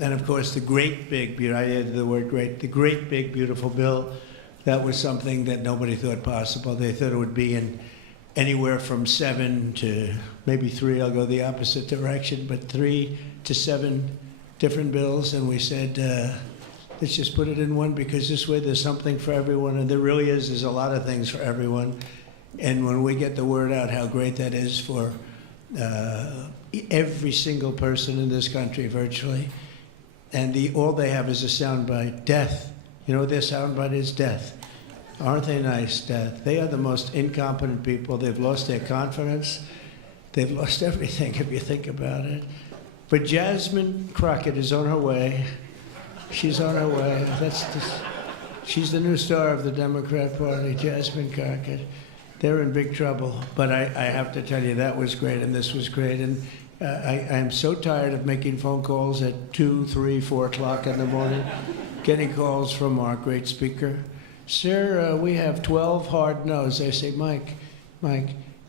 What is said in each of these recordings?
And of course, the great big, I added the word great, the great big beautiful bill, that was something that nobody thought possible. They thought it would be in anywhere from 7 to maybe 3, I'll go the opposite direction, but 3 to 7 different bills. And we said, let's just put it in one, because this way there's something for everyone. And there really is, there's a lot of things for everyone. And when we get the word out how great that is for every single person in this country, virtually, and all they have is a soundbite, death. You know what their soundbite is? Death. Aren't they nice, death? They are the most incompetent people. They've lost their confidence. They've lost everything, if you think about it. But Jasmine Crockett is on her way. She's on her way. She's the new star of the Democrat Party, Jasmine Crockett. They're in big trouble. But I have to tell you, that was great, and this was great. And I am so tired of making phone calls at 2, 3, 4 o'clock in the morning, getting calls from our great speaker. Sir, we have 12 hard no's. I say, Mike,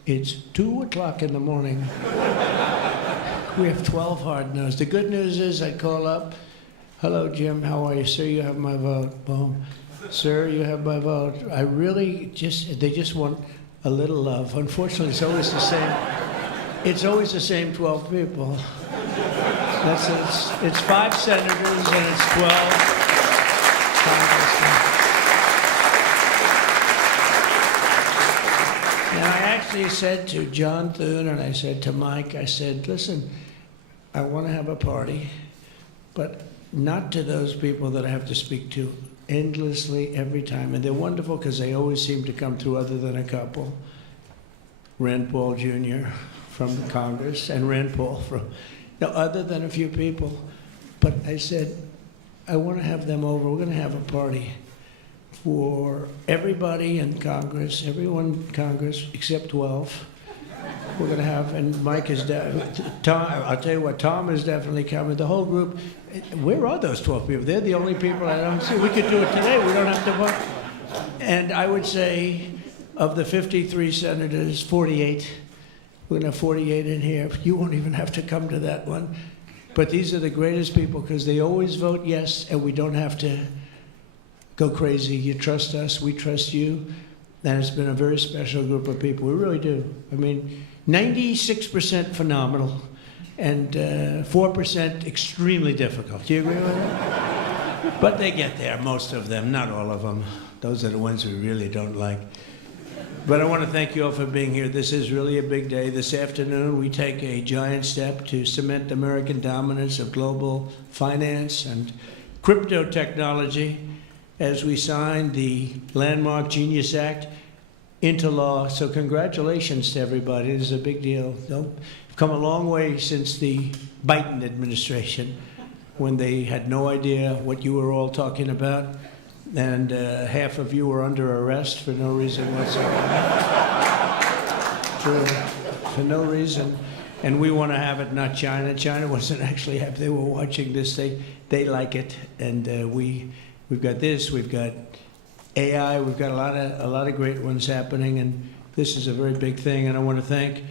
it's 2 o'clock in the morning. We have 12 hard no's. The good news is I call up, hello, Jim, how are you? Sir, you have my vote. Boom. Sir, you have my vote. I really they just want a little love. Unfortunately, it's always the same. It's always the same 12 people. It's 5 senators and it's 12 congressmen. And I actually said to John Thune and I said to Mike, I said, listen, I want to have a party, but not to those people that I have to speak to endlessly every time. And they're wonderful because they always seem to come through, other than a couple. Rand Paul Jr. from Congress and Rand Paul other than a few people. But I said, I want to have them over. We're going to have a party for everybody in Congress, everyone in Congress except 12. We're going to have, and Mike is Tom, I'll tell you what, Tom is definitely coming. The whole group, where are those 12 people? They're the only people I don't see. We could do it today. We don't have to vote. And I would say of the 53 senators, 48, we're going to have 48 in here. You won't even have to come to that one. But these are the greatest people because they always vote yes, and we don't have to go crazy. You trust us, we trust you. And it's been a very special group of people. We really do. I mean, 96% phenomenal and 4% extremely difficult. Do you agree with that? But they get there, most of them, not all of them. Those are the ones we really don't like. But I want to thank you all for being here. This is really a big day. This afternoon, we take a giant step to cement American dominance of global finance and crypto technology as we sign the landmark Genius Act into law. So congratulations to everybody. This is a big deal. We've come a long way since the Biden administration, when they had no idea what you were all talking about. And half of you were under arrest for no reason whatsoever. For no reason. And we want to have it, not China. China wasn't actually happy. They were watching this. They like it. And we've got this. We've got AI. We've got a lot of great ones happening. And this is a very big thing. And I want to thank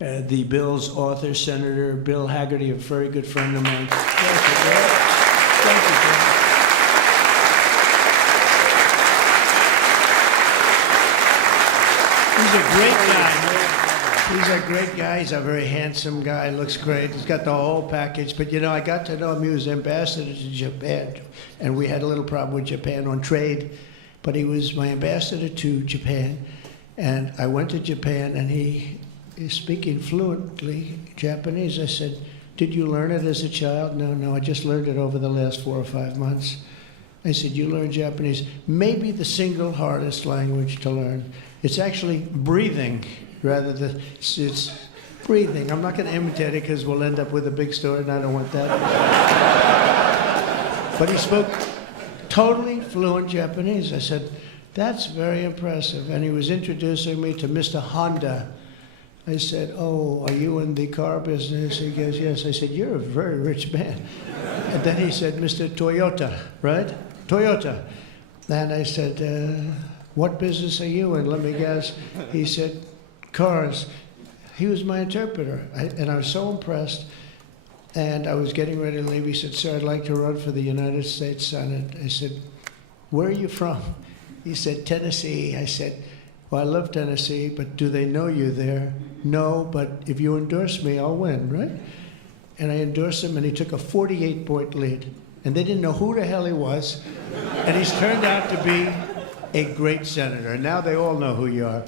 the bill's author, Senator Bill Hagerty, a very good friend of mine. Thank you, Bill. He's a great guy. He's a great guy. He's a very handsome guy. Looks great. He's got the whole package. But, you know, I got to know him. He was ambassador to Japan. And we had a little problem with Japan on trade. But he was my ambassador to Japan. And I went to Japan, and he is speaking fluently Japanese. I said, did you learn it as a child? No, I just learned it over the last 4 or 5 months. I said, you learned Japanese. Maybe the single hardest language to learn. It's actually breathing rather than, it's breathing. I'm not going to imitate it because we'll end up with a big story and I don't want that. But he spoke totally fluent Japanese. I said, that's very impressive. And he was introducing me to Mr. Honda. I said, oh, are you in the car business? He goes, yes. I said, you're a very rich man. And then he said, Mr. Toyota, right? Toyota. And I said, what business are you in? Let me guess. He said, cars. He was my interpreter. And I was so impressed. And I was getting ready to leave. He said, sir, I'd like to run for the United States Senate. I said, where are you from? He said, Tennessee. I said, well, I love Tennessee, but do they know you there? No, but if you endorse me, I'll win, right? And I endorsed him, and he took a 48-point lead. And they didn't know who the hell he was. And he's turned out to be a great senator. And now they all know who you are.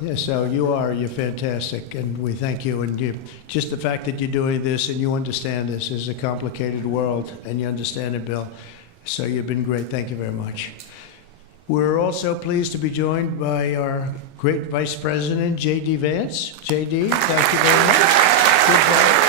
Yeah, so you're fantastic, and we thank you. And just the fact that you're doing this and you understand this is a complicated world, and you understand it, Bill. So you've been great. Thank you very much. We're also pleased to be joined by our great Vice President, J.D. Vance. J.D., thank you very much. Good job.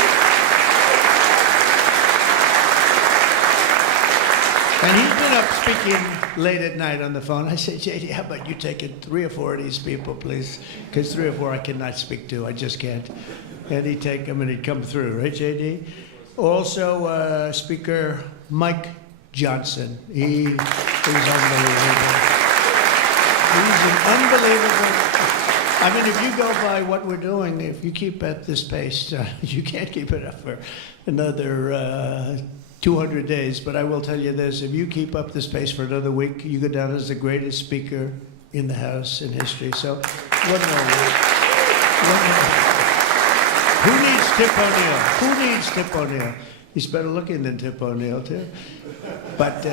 And he's been up speaking late at night on the phone. I said, J.D., how about you taking 3 or 4 of these people, please? Because 3 or 4 I cannot speak to. I just can't. And he'd take them and he'd come through, right, J.D.? Also, Speaker Mike Johnson. He's unbelievable. He's an unbelievable. I mean, if you go by what we're doing, if you keep at this pace, you can't keep it up for another 200 days. But I will tell you this, if you keep up this pace for another week, you go down as the greatest speaker in the House in history. So, one more week. Who needs Tip O'Neill? Who needs Tip O'Neill? He's better looking than Tip O'Neill, too. But,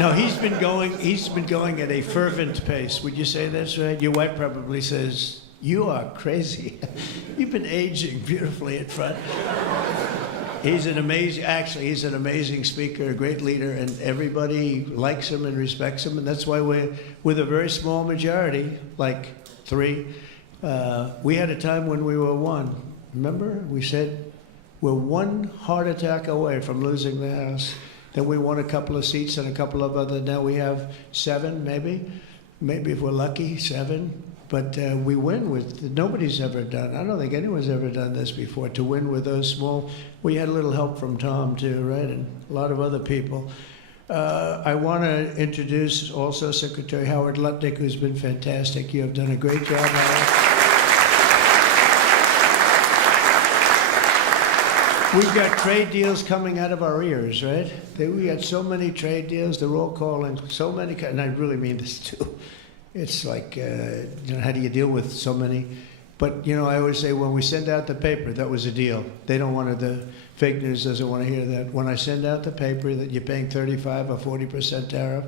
no, he's been going at a fervent pace. Would you say that's right? Your wife probably says, you are crazy. You've been aging beautifully in front. He's an amazing speaker, a great leader, and everybody likes him and respects him, and that's why with a very small majority, like 3, we had a time when we were 1. Remember? We said, we're 1 heart attack away from losing the House. Then we won a couple of seats and a couple of other, now we have 7, maybe if we're lucky, 7. But we win with, nobody's ever done, I don't think anyone's ever done this before, to win with those small. We had a little help from Tom too, right, and a lot of other people. I want to introduce also Secretary Howard Lutnick, who's been fantastic. You have done a great job, Howard. We've got trade deals coming out of our ears, right? We got so many trade deals, they're all calling so many, and I really mean this too. It's like, how do you deal with so many? But, I always say when we send out the paper, that was a deal. They don't want the fake news doesn't want to hear that. When I send out the paper that you're paying 35 or 40% tariff,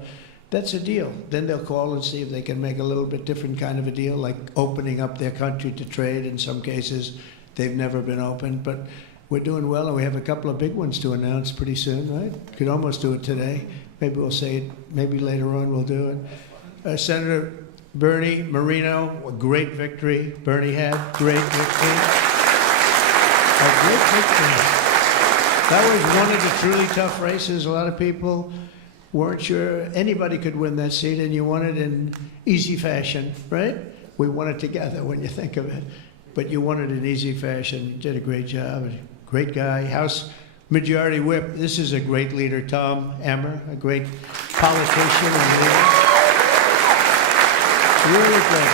that's a deal. Then they'll call and see if they can make a little bit different kind of a deal, like opening up their country to trade. In some cases, they've never been opened. But we're doing well, and we have a couple of big ones to announce pretty soon, right? Could almost do it today. Maybe we'll say it, maybe later on we'll do it. Senator Bernie Moreno, a great victory. Bernie had great victory. A great victory. That was one of the truly tough races. A lot of people weren't sure anybody could win that seat, and you won it in easy fashion, right? We won it together when you think of it. But you won it in easy fashion. You did a great job. Great guy. House Majority Whip. This is a great leader, Tom Emmer, a great politician and leader. Really good.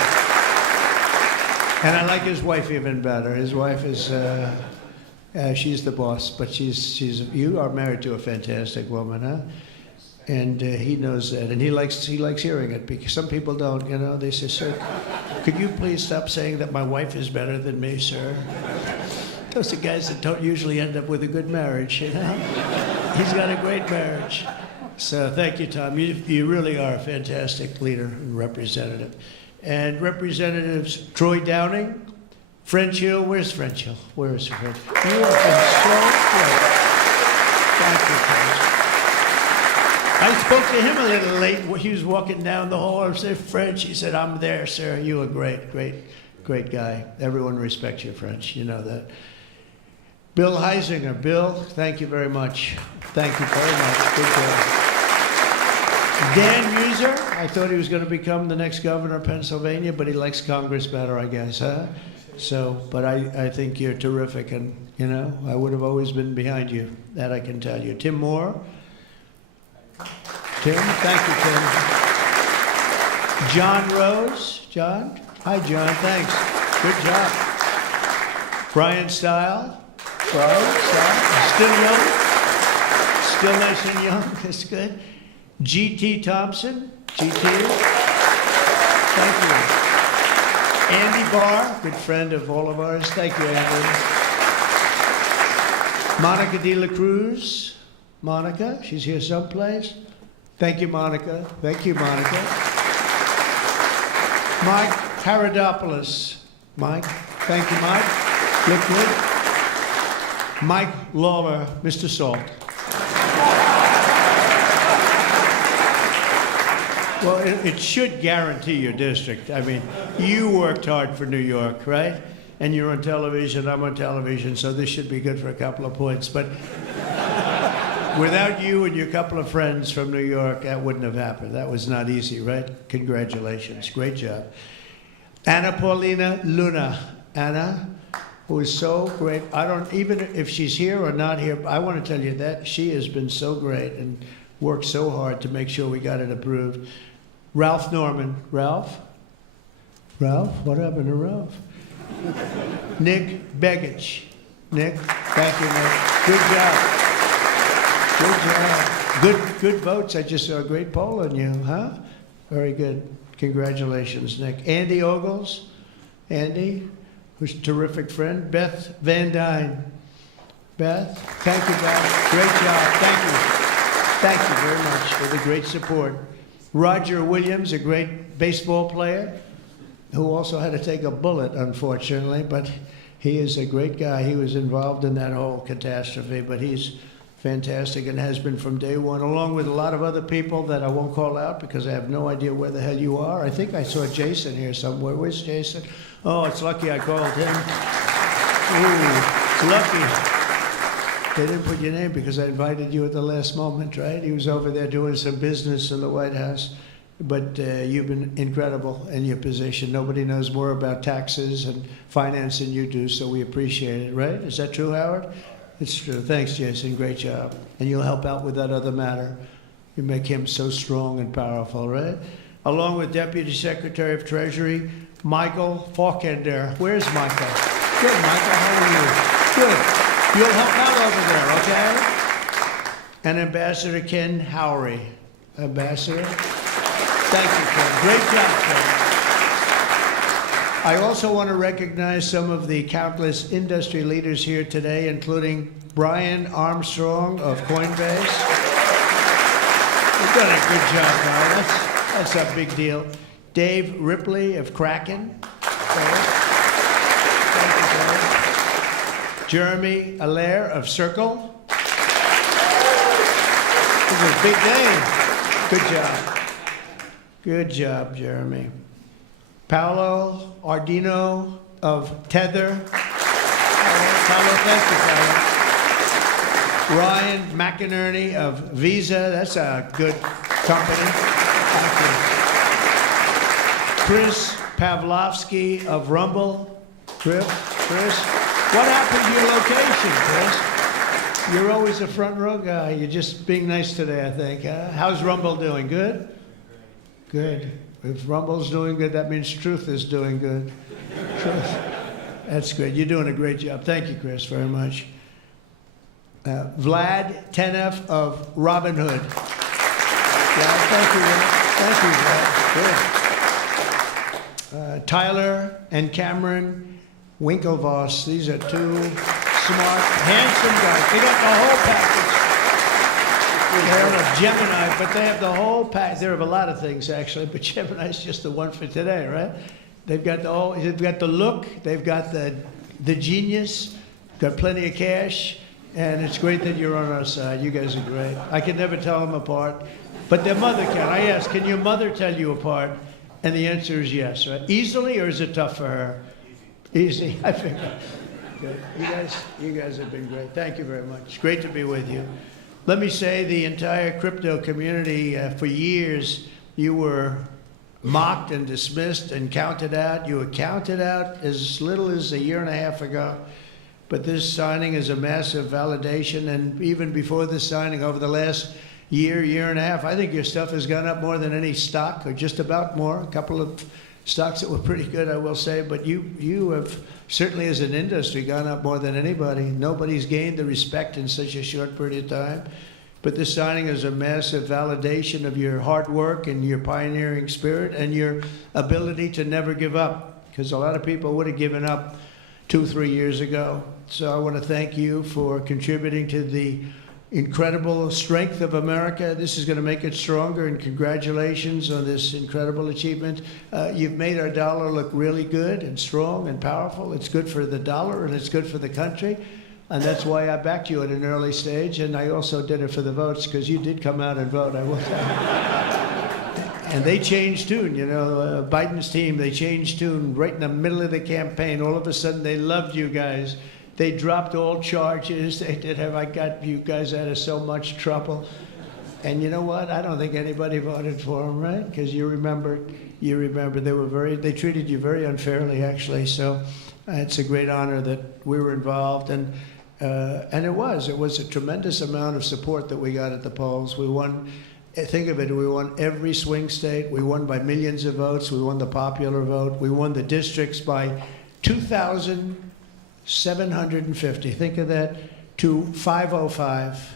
And I like his wife even better. His wife is, she's the boss, but you are married to a fantastic woman, huh? And he knows that, and he likes hearing it, because some people don't, they say, sir, could you please stop saying that my wife is better than me, sir? Those are guys that don't usually end up with a good marriage, He's got a great marriage. So thank you, Tom. You really are a fantastic leader and representative. And Representatives Troy Downing, French Hill. Where's French Hill? Where is French? You have been so great. Thank you, Tom. I spoke to him a little late. He was walking down the hall. I said, French. He said, I'm there, sir. You are great, great, great guy. Everyone respects you, French. You know that. Bill Heisinger. Bill, thank you very much. Thank you very much. Good job. Dan Muser, I thought he was going to become the next governor of Pennsylvania, but he likes Congress better, I guess, huh? So, but I think you're terrific, and, I would have always been behind you. That I can tell you. Tim Moore. Tim, thank you, Tim. John Rose. John? Hi, John, thanks. Good job. Brian Stile. Right, still young. Still nice and young. That's good. G.T. Thompson. G.T. Thank you. Andy Barr, good friend of all of ours. Thank you, Andy. Monica De La Cruz. Monica, she's here someplace. Thank you, Monica. Thank you, Monica. Mike Paradopoulos. Mike, thank you, Mike. Look good. Mike Lawler, Mr. Salt. Well, it should guarantee your district. I mean, you worked hard for New York, right? And you're on television, I'm on television, so this should be good for a couple of points. But without you and your couple of friends from New York, that wouldn't have happened. That was not easy, right? Congratulations. Great job. Anna Paulina Luna. Anna, who is so great. I don't, even if she's here or not here, I want to tell you that she has been so great and worked so hard to make sure we got it approved. Ralph Norman. Ralph? Ralph? What happened to Ralph? Nick Begich. Nick, thank you, Nick. Good job. Good job. Good votes. I just saw a great poll on you, huh? Very good. Congratulations, Nick. Andy Ogles. Andy, who's a terrific friend. Beth Van Dyne. Beth, thank you, Beth. Great job. Thank you. Thank you very much for the great support. Roger Williams, a great baseball player, who also had to take a bullet, unfortunately, but he is a great guy. He was involved in that whole catastrophe, but he's fantastic and has been from day one, along with a lot of other people that I won't call out because I have no idea where the hell you are. I think I saw Jason here somewhere. Where's Jason? Oh, it's lucky I called him. Ooh, lucky. They didn't put your name because I invited you at the last moment, right? He was over there doing some business in the White House. But you've been incredible in your position. Nobody knows more about taxes and finance than you do, so we appreciate it, right? Is that true, Howard? It's true. Thanks, Jason. Great job. And you'll help out with that other matter. You make him so strong and powerful, right? Along with Deputy Secretary of Treasury, Michael Faulkender. Where's Michael? Good, Michael. How are you? Good. You'll help out over there, okay? And Ambassador Ken Howry. Ambassador? Thank you, Ken. Great job, Ken. I also want to recognize some of the countless industry leaders here today, including Brian Armstrong of Coinbase. You've done a good job, Brian. That's a big deal. Dave Ripley of Kraken. Thank you, Dave. Jeremy Allaire of Circle. This is a big name. Good job. Good job, Jeremy. Paolo Ardino of Tether. Paolo, thank you, Paolo. Ryan McInerney of Visa. That's a good company. Thank you. Chris Pavlovsky of Rumble. Chris, what happened to your location, Chris? You're always a front row guy. You're just being nice today, I think. How's Rumble doing? Good? Good. If Rumble's doing good, that means Truth is doing good. Truth. That's great. You're doing a great job. Thank you, Chris, very much. Vlad Tenev of Robinhood. Yeah, thank you. Thank you, Vlad. Good. Tyler and Cameron Winklevoss. These are two smart, handsome guys. They got the whole package. They're a Gemini, but they have the whole pack. They have a lot of things, actually, but Gemini's just the one for today, right? They've got they've got the look, they've got the genius, got plenty of cash, and it's great that you're on our side. You guys are great. I can never tell them apart, but their mother can. I asked, can your mother tell you apart? And the answer is yes, right? Easily, or is it tough for her? Easy, I figure. Good. You guys have been great. Thank you very much. It's great to be with you. Let me say the entire crypto community, for years, you were mocked and dismissed and counted out. You were counted out as little as a year and a half ago. But this signing is a massive validation. And even before this signing, over the last year and a half, I think your stuff has gone up more than any stock, or just about more, a couple of stocks that were pretty good, I will say, but you have certainly as an industry gone up more than anybody. Nobody's gained the respect in such a short period of time. But this signing is a massive validation of your hard work and your pioneering spirit and your ability to never give up, because a lot of people would have given up 2-3 years ago. So I want to thank you for contributing to the incredible strength of America. This is going to make it stronger, and congratulations on this incredible achievement. You've made our dollar look really good and strong and powerful. It's good for the dollar and it's good for the country. And that's why I backed you at an early stage, and I also did it for the votes, because you did come out and vote, I will say. And they changed tune, you know, Biden's team, they changed tune right in the middle of the campaign. All of a sudden, they loved you guys. They dropped all charges. They did have, I got you guys out of so much trouble. And you know what? I don't think anybody voted for them, right? Because you remember, they treated you very unfairly, actually. So it's a great honor that we were involved. And it was a tremendous amount of support that we got at the polls. We won, think of it, we won every swing state. We won by millions of votes. We won the popular vote. We won the districts by 2,750. Think of that, to 505.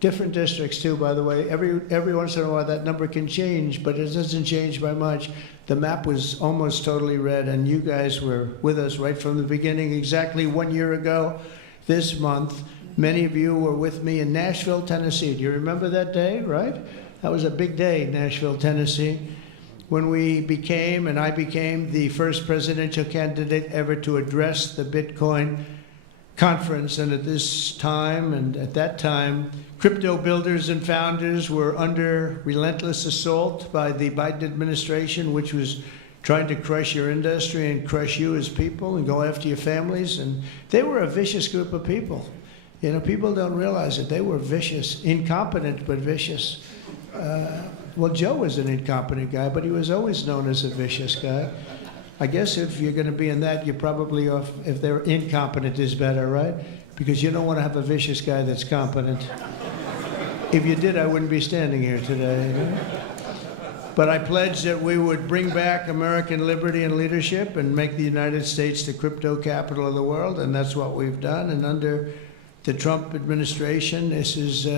Different districts too, by the way. Every once in a while that number can change, but it doesn't change by much. The map was almost totally red, and you guys were with us right from the beginning. Exactly 1 year ago this month, many of you were with me in Nashville, Tennessee. Do you remember that day, right? That was a big day, Nashville, Tennessee, when I became the first presidential candidate ever to address the Bitcoin conference. And at that time, crypto builders and founders were under relentless assault by the Biden administration, which was trying to crush your industry and crush you as people and go after your families. And they were a vicious group of people. You know, people don't realize it. They were vicious, incompetent, but vicious. Well, Joe was an incompetent guy, but he was always known as a vicious guy. I guess if you're going to be in that, you're probably off, if they're incompetent is better, right? Because you don't want to have a vicious guy that's competent. If you did, I wouldn't be standing here today. You know? But I pledged that we would bring back American liberty and leadership and make the United States the crypto capital of the world, and that's what we've done. And under the Trump administration, this is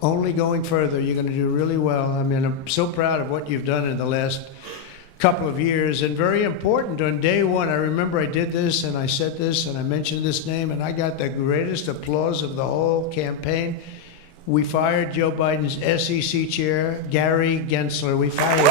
only going further. You're going to do really well. I mean, I'm so proud of what you've done in the last couple of years, and very important. On day one, I remember I did this, and I said this, and I mentioned this name, and I got the greatest applause of the whole campaign. We fired Joe Biden's SEC chair, Gary Gensler. We fired him.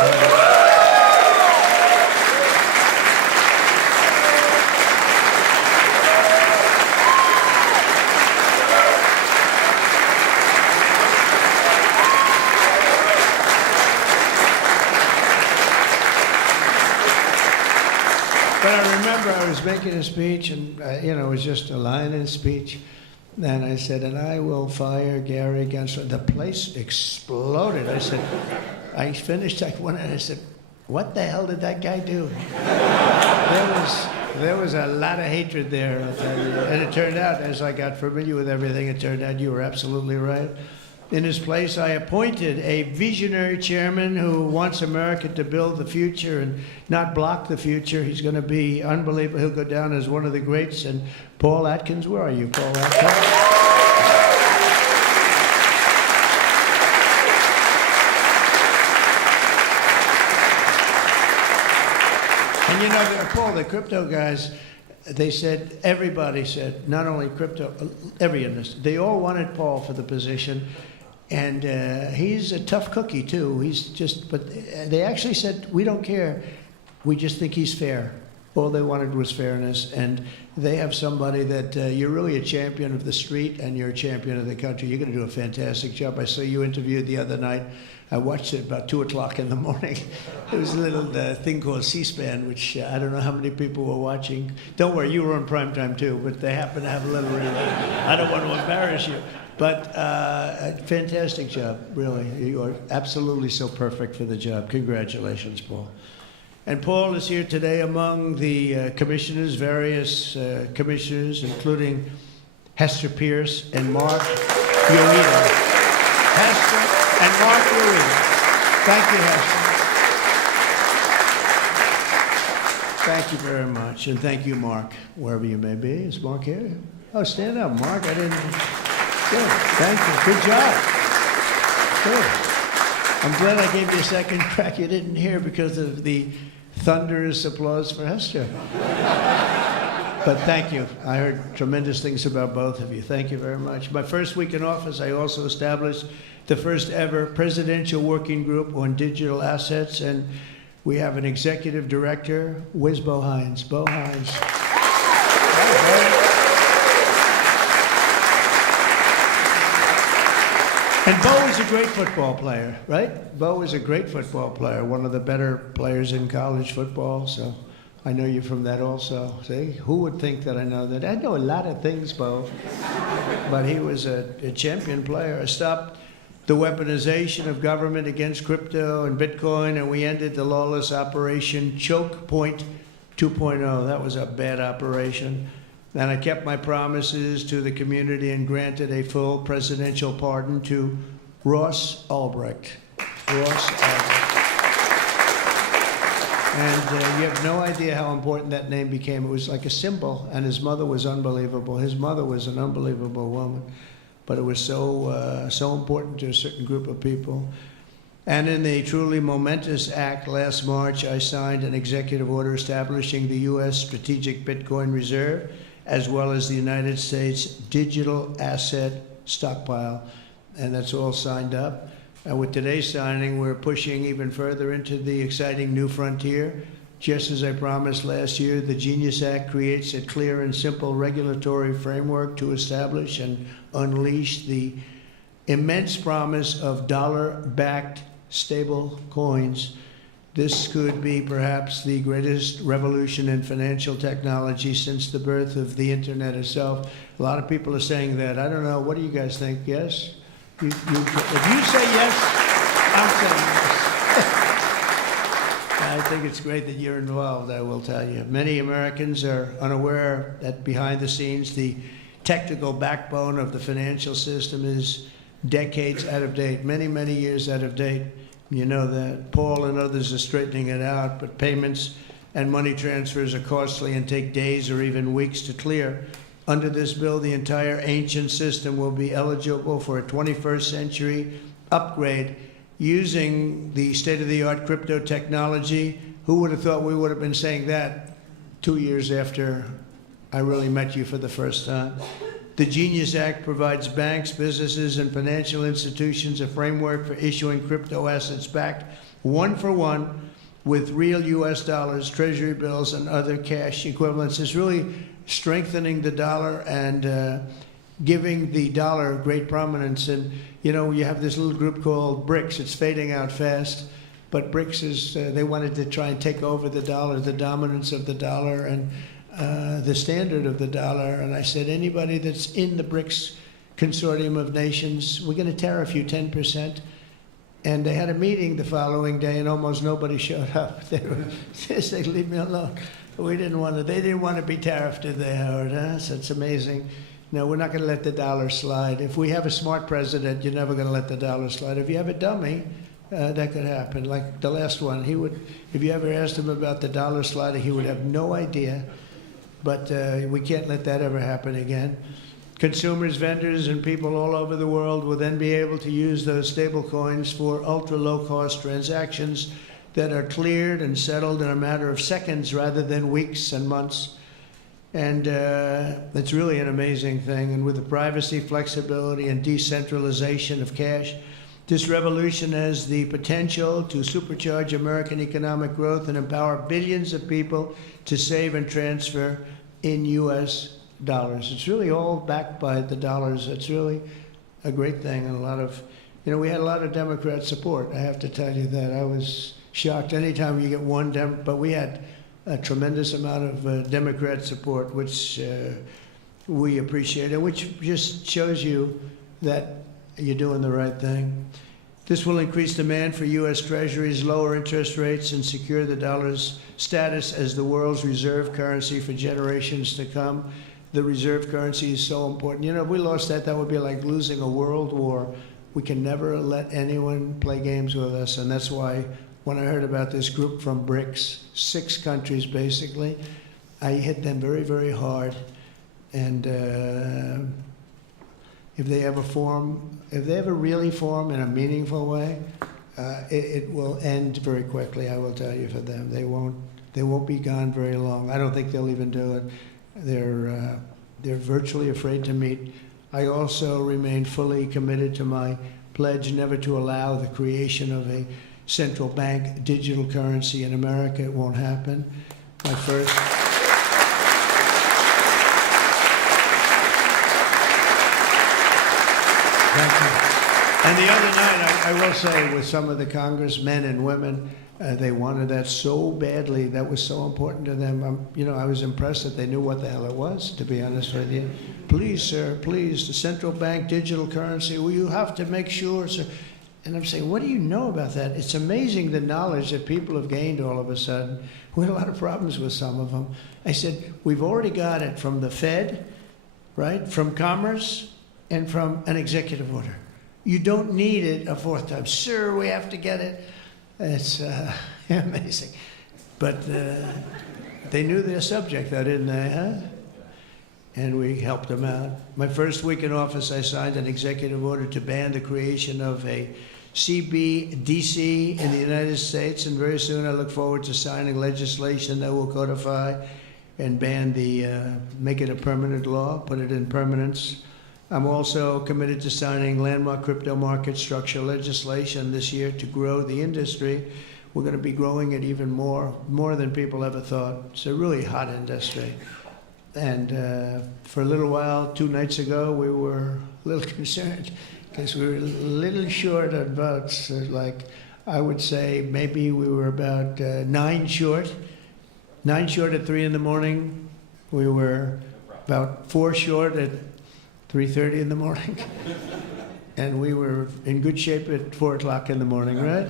But I remember I was making a speech, and it was just a line in a speech. And I said, and I will fire Gary Gensler. The place exploded. I said, I finished, I went and I said, what the hell did that guy do? There was a lot of hatred there, I'll tell you. And it turned out, as I got familiar with everything, it turned out you were absolutely right. In his place, I appointed a visionary chairman who wants America to build the future and not block the future. He's going to be unbelievable. He'll go down as one of the greats. And Paul Atkins, where are you, Paul Atkins? And Paul, the crypto guys, they said, everybody said, not only crypto, every industry, they all wanted Paul for the position. And he's a tough cookie, too. But they actually said, we don't care. We just think he's fair. All they wanted was fairness. And they have somebody that you're really a champion of the street, and you're a champion of the country. You're going to do a fantastic job. I saw you interviewed the other night. I watched it about 2 o'clock in the morning. It was a little thing called C-SPAN, which I don't know how many people were watching. Don't worry, you were on primetime, too. But they happen to have a little I don't want to embarrass you. But a fantastic job, really. You are absolutely so perfect for the job. Congratulations, Paul. And Paul is here today among the commissioners, various commissioners, including Hester Pierce and Mark Urita. Hester and Mark Urita. Thank you, Hester. Thank you very much, and thank you, Mark, wherever you may be. Is Mark here? Oh, stand up, Mark. I didn't. Good. Thank you. Good job. Good. I'm glad I gave you a second crack you didn't hear because of the thunderous applause for Hester. But thank you. I heard tremendous things about both of you. Thank you very much. My first week in office, I also established the first ever presidential working group on digital assets, and we have an executive director. Where's Bo Hines? Bo Hines. And Bo is a great football player, right? Bo is a great football player, one of the better players in college football, so I know you from that also. See, who would think that I know that? I know a lot of things, Bo, but he was a champion player. I stopped the weaponization of government against crypto and Bitcoin, and we ended the lawless operation Choke Point 2.0. That was a bad operation. And I kept my promises to the community and granted a full presidential pardon to Ross Ulbricht. Ross Ulbricht. And you have no idea how important that name became. It was like a symbol, and his mother was unbelievable. His mother was an unbelievable woman, but it was so important to a certain group of people. And in a truly momentous act last March, I signed an executive order establishing the U.S. Strategic Bitcoin Reserve, as well as the United States Digital Asset Stockpile. And that's all signed up. And with today's signing, we're pushing even further into the exciting new frontier. Just as I promised last year, the Genius Act creates a clear and simple regulatory framework to establish and unleash the immense promise of dollar-backed stable coins. This could be perhaps the greatest revolution in financial technology since the birth of the internet itself. A lot of people are saying that. I don't know. What do you guys think? Yes? If you say yes, I'm saying yes. I think it's great that you're involved, I will tell you. Many Americans are unaware that behind the scenes, the technical backbone of the financial system is decades out of date, many, many years out of date. You know that. Paul and others are straightening it out, but payments and money transfers are costly and take days or even weeks to clear. Under this bill, the entire ancient system will be eligible for a 21st century upgrade using the state-of-the-art crypto technology. Who would have thought we would have been saying that 2 years after I really met you for the first time? The Genius Act provides banks, businesses, and financial institutions a framework for issuing crypto assets backed one for one with real U.S. dollars, treasury bills, and other cash equivalents. It's really strengthening the dollar and giving the dollar great prominence. And, you know, you have this little group called BRICS. It's fading out fast. But BRICS is, they wanted to try and take over the dollar, the dominance of the dollar, and the standard of the dollar. And I said, anybody that's in the BRICS consortium of nations, we're going to tariff you 10%. And they had a meeting the following day, and almost nobody showed up. They said, leave me alone. They didn't want to be tariffed, did they, Howard? Huh? So it's amazing. No, we're not going to let the dollar slide. If we have a smart president, you're never going to let the dollar slide. If you have a dummy, that could happen. Like the last one, he would, if you ever asked him about the dollar sliding, he would have no idea. But we can't let that ever happen again. Consumers, vendors, and people all over the world will then be able to use those stable coins for ultra-low-cost transactions that are cleared and settled in a matter of seconds rather than weeks and months. And it's really an amazing thing. And with the privacy, flexibility, and decentralization of cash, this revolution has the potential to supercharge American economic growth and empower billions of people to save and transfer in U.S. dollars. It's really all backed by the dollars. It's really a great thing. And a lot of, you know, we had a lot of Democrat support. I have to tell you that. I was shocked anytime you get one but we had a tremendous amount of Democrat support, which we appreciate, and which just shows you that you're doing the right thing. This will increase demand for U.S. Treasuries, lower interest rates, and secure the dollar's status as the world's reserve currency for generations to come. The reserve currency is so important. You know, if we lost that, that would be like losing a world war. We can never let anyone play games with us, and that's why when I heard about this group from BRICS, 6 countries basically, I hit them very, very hard. And if they ever really form in a meaningful way, it will end very quickly, I will tell you, for them. They won't be gone very long. I don't think they'll even do it. They're virtually afraid to meet. I also remain fully committed to my pledge never to allow the creation of a central bank digital currency in America. It won't happen. My first... Thank you. And the other night, I will say, with some of the congressmen and women, they wanted that so badly. That was so important to them. I was impressed that they knew what the hell it was, to be honest with you. Please, sir, please, the central bank digital currency, well, you have to make sure, sir. And I'm saying, what do you know about that? It's amazing the knowledge that people have gained all of a sudden. We had a lot of problems with some of them. I said, we've already got it from the Fed, right, from Commerce, and from an executive order. You don't need it a 4th time. Sir, we have to get it. It's amazing. But they knew their subject, though, didn't they, huh? And we helped them out. My first week in office, I signed an executive order to ban the creation of a CBDC in the United States, and very soon I look forward to signing legislation that will codify and ban make it a permanent law, put it in permanence. I'm also committed to signing landmark crypto market structure legislation this year to grow the industry. We're going to be growing it even more than people ever thought. It's a really hot industry. And for a little while, 2 nights ago, we were a little concerned because we were a little short on votes. Like, I would say maybe we were about 9 short. 9 short at 3 in the morning. We were about 4 short at 3:30 in the morning. And we were in good shape at 4 o'clock in the morning, right?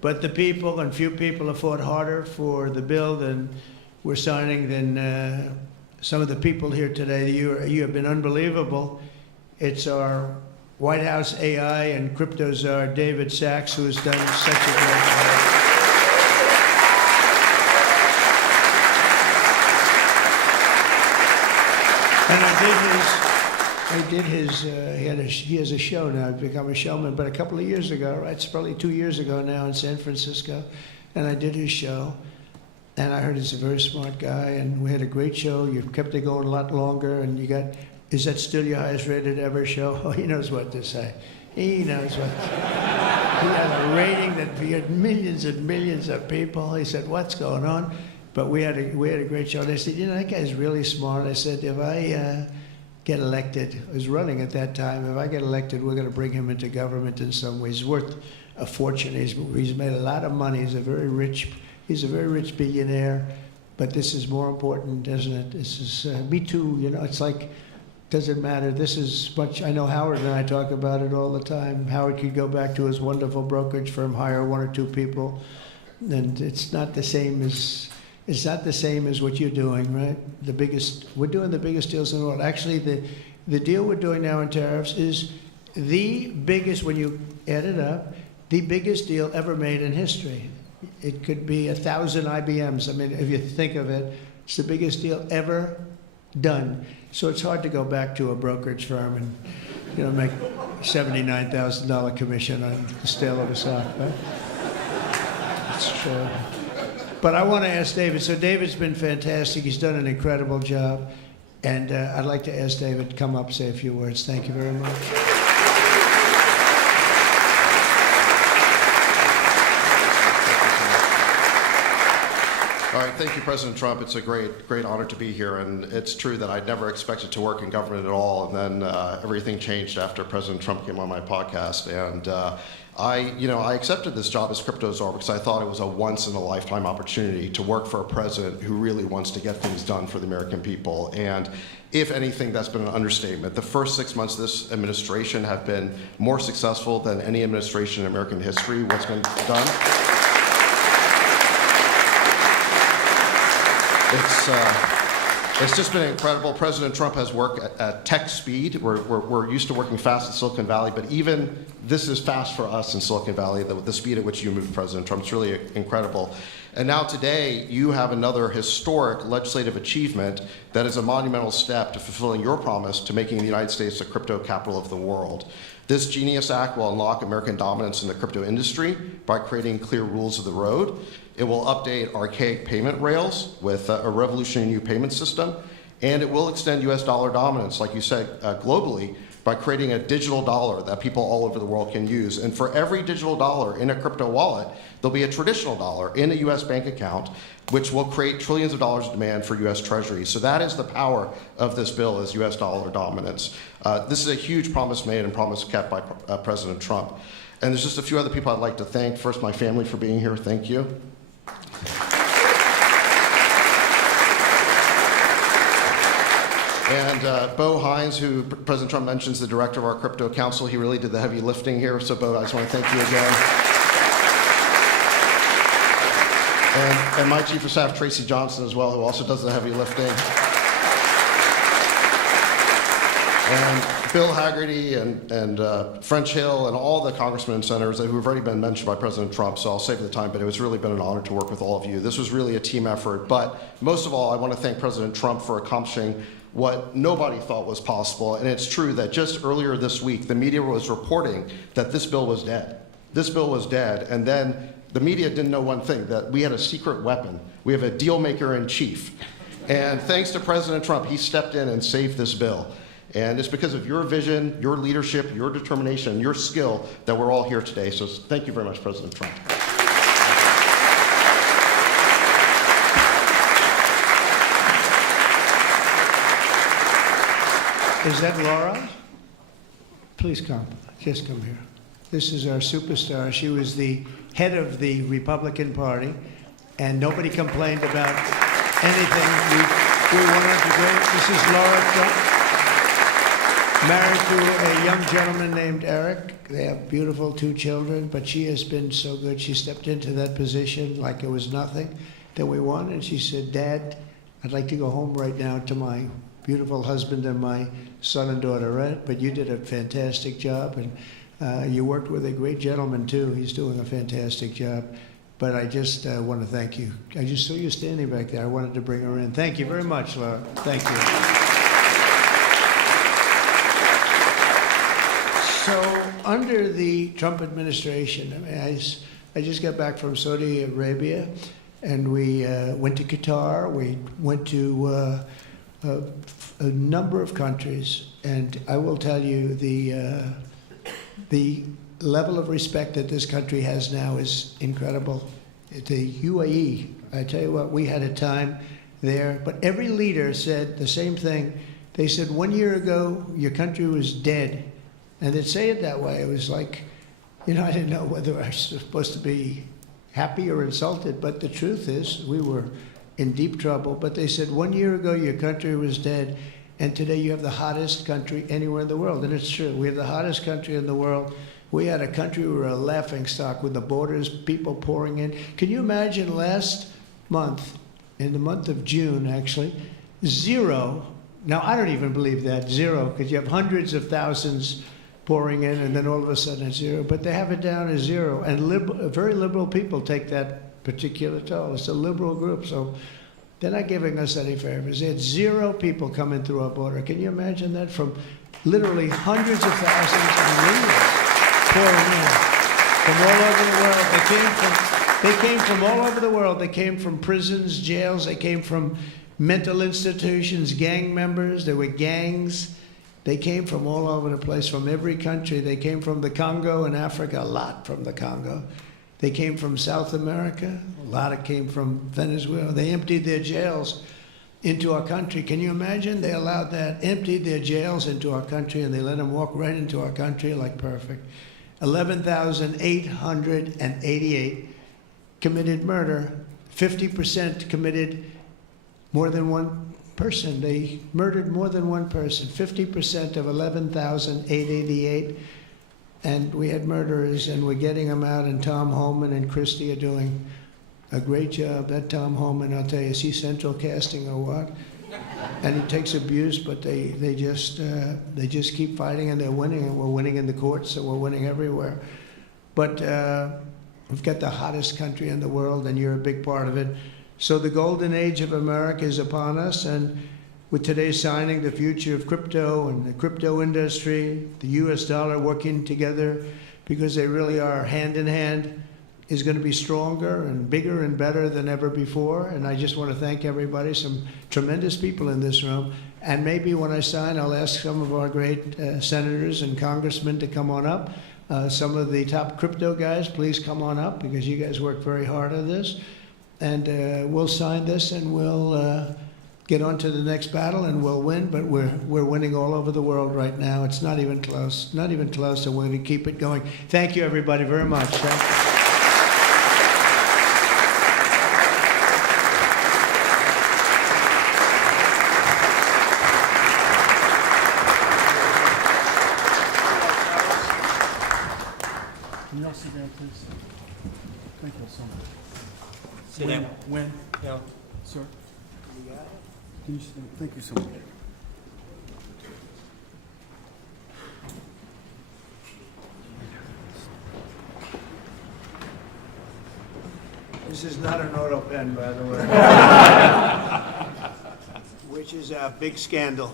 But the people, and few people, have fought harder for the bill than we're signing than some of the people here today. You have been unbelievable. It's our White House AI and crypto czar, David Sachs, who has done such a great job. And he has a show now. I've become a showman, but a couple of years ago, right? It's probably 2 years ago now in San Francisco, and I did his show. And I heard he's a very smart guy, and we had a great show. You kept it going a lot longer, and is that still your highest rated ever show? Oh, he knows what to say. He knows what to say. He had a rating that we had millions and millions of people. He said, what's going on? But we had a great show. And I said, that guy's really smart. I said, if I get elected, I was running at that time, if I get elected, we're going to bring him into government in some ways. He's worth a fortune. He's made a lot of money. He's a very rich billionaire, but this is more important, isn't it? This is, me too, it's like, doesn't matter. This is much, I know Howard and I talk about it all the time. Howard could go back to his wonderful brokerage firm, hire 1 or 2 people, and it's not the same as what you're doing, right? We're doing the biggest deals in the world. Actually, the deal we're doing now in tariffs is the biggest, when you add it up, the biggest deal ever made in history. It could be 1,000 IBMs. I mean, if you think of it, it's the biggest deal ever done. So it's hard to go back to a brokerage firm and, make $79,000 commission on the sale of a stock, right? It's true. But I want to ask David. So David's been fantastic. He's done an incredible job. And I'd like to ask David to come up and say a few words. Thank you very much. All right, thank you, President Trump. It's a great honor to be here, and it's true that I never expected to work in government at all, and then everything changed after President Trump came on my podcast, and I accepted this job as crypto czar because I thought it was a once-in-a-lifetime opportunity to work for a president who really wants to get things done for the American people, and if anything, that's been an understatement. The first 6 months of this administration have been more successful than any administration in American history. What's been done? It's just been incredible. President Trump has worked at tech speed. We're used to working fast in Silicon Valley, but even this is fast for us in Silicon Valley, the speed at which you move, President Trump. It's really incredible. And now today, you have another historic legislative achievement that is a monumental step to fulfilling your promise to making the United States the crypto capital of the world. This Genius Act will unlock American dominance in the crypto industry by creating clear rules of the road. It will update archaic payment rails with a revolutionary new payment system, and it will extend US dollar dominance, like you said, globally, by creating a digital dollar that people all over the world can use. And for every digital dollar in a crypto wallet, there'll be a traditional dollar in a US bank account, which will create trillions of dollars of demand for US treasuries. So that is the power of this bill, is US dollar dominance. This is a huge promise made and promise kept by President Trump. And there's just a few other people I'd like to thank. First, my family for being here. Thank you. And Bo Hines, who President Trump mentions, the director of our crypto council, he really did the heavy lifting here. So Bo, I just want to thank you again. And my chief of staff, Tracy Johnson, as well, who also does the heavy lifting. And Bill Haggerty and French Hill and all the congressmen and senators who have already been mentioned by President Trump, so I'll save the time, but it was really been an honor to work with all of you. This was really a team effort, but most of all, I want to thank President Trump for accomplishing what nobody thought was possible, and it's true that just earlier this week, the media was reporting that this bill was dead. This bill was dead, and then the media didn't know one thing, that we had a secret weapon. We have a deal maker in chief. And thanks to President Trump, he stepped in and saved this bill. And it's because of your vision, your leadership, your determination, your skill that we're all here today. So thank you very much, President Trump. Is that Laura? Please come. Just come here. This is our superstar. She was the head of the Republican Party, and nobody complained about anything. We wanted to go. This is Laura Trump, married to a young gentleman named Eric. They have beautiful 2 children, but she has been so good. She stepped into that position like it was nothing that we wanted. And she said, Dad, I'd like to go home right now to my beautiful husband and my son and daughter, right? But you did a fantastic job, and you worked with a great gentleman too. He's doing a fantastic job. But I just want to thank you. I just saw you standing back there. I wanted to bring her in. Thank you very much, Laura. Thank you. So under the Trump administration, I mean, I just got back from Saudi Arabia, and we went to Qatar. We went to a number of countries, and I will tell you the level of respect that this country has now is incredible. The UAE, I tell you what, we had a time there, but every leader said the same thing. They said 1 year ago, your country was dead. And they'd say it that way. It was like, I didn't know whether I was supposed to be happy or insulted, but the truth is we were in deep trouble. But they said 1 year ago, your country was dead, and today you have the hottest country anywhere in the world. And it's true. We have the hottest country in the world. We had a country, we were a laughingstock with the borders, people pouring in. Can you imagine last month, in the month of June, actually, 0. Now, I don't even believe that, 0, because you have hundreds of thousands pouring in, and then all of a sudden it's 0. But they have it down as 0. And very liberal people take that particular toll. It's a liberal group, so they're not giving us any favors. They had 0 people coming through our border. Can you imagine that? From literally hundreds of thousands and millions pouring in from all over the world. They came from all over the world. They came from prisons, jails. They came from mental institutions, gang members. There were gangs. They came from all over the place, from every country. They came from the Congo in Africa, a lot from the Congo. They came from South America, a lot came from Venezuela. They emptied their jails into our country. Can you imagine? They allowed that, emptied their jails into our country, and they let them walk right into our country like perfect. 11,888 committed murder. 50% committed more than one person. They murdered more than one person. 50% of 11,888. And we had murderers, and we're getting them out, and Tom Homan and Christie are doing a great job. That Tom Homan, I'll tell you, is he central casting or what? And it takes abuse, but they just keep fighting, and they're winning, and we're winning in the courts, so we're winning everywhere. But we've got the hottest country in the world, and you're a big part of it. So the golden age of America is upon us, and with today's signing, the future of crypto and the crypto industry, the US dollar working together, because they really are hand in hand, is going to be stronger and bigger and better than ever before. And I just want to thank everybody, some tremendous people in this room. And maybe when I sign, I'll ask some of our great senators and congressmen to come on up. Some of the top crypto guys, please come on up, because you guys work very hard on this. And we'll sign this, and we'll get on to the next battle, and we'll win. But we're winning all over the world right now. It's not even close, not even close, so we're going to keep it going. Thank you, everybody, very much. Thank you. Can you all sit down, please? Thank you all so much. Sit down. When? Yeah. Sir? Can you sit down? Thank you so much. This is not an auto pen, by the way. Which is a big scandal.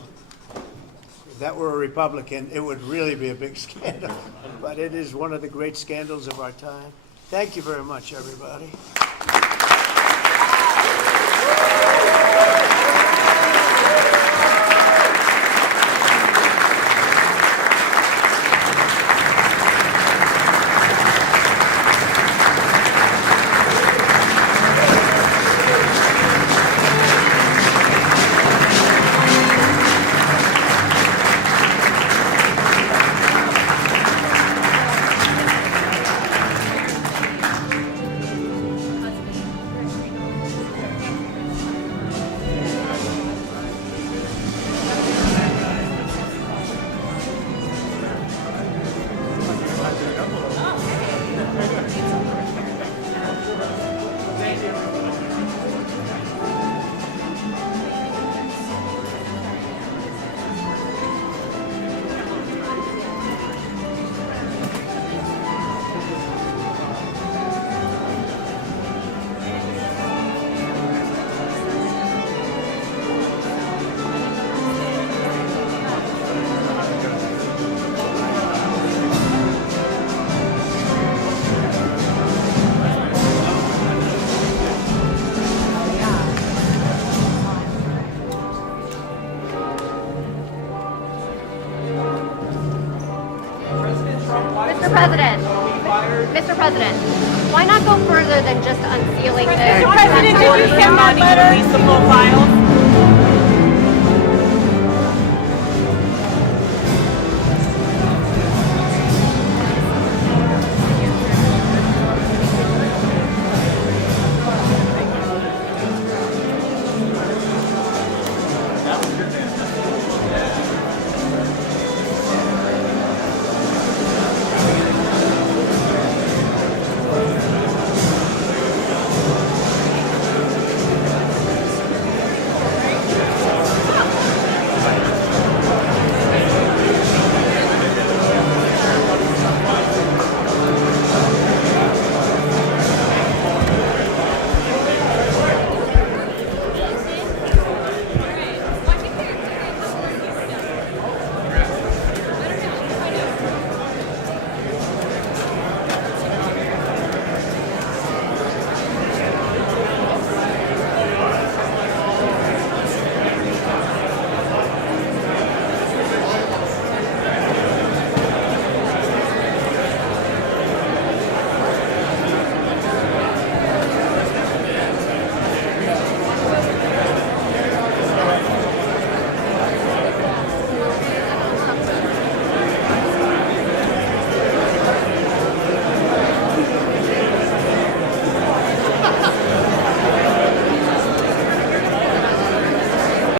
If that were a Republican, it would really be a big scandal. But it is one of the great scandals of our time. Thank you very much, everybody. Mr. President, why not go further than just unsealing this? Mr. President, did you send that letter? Release the full files?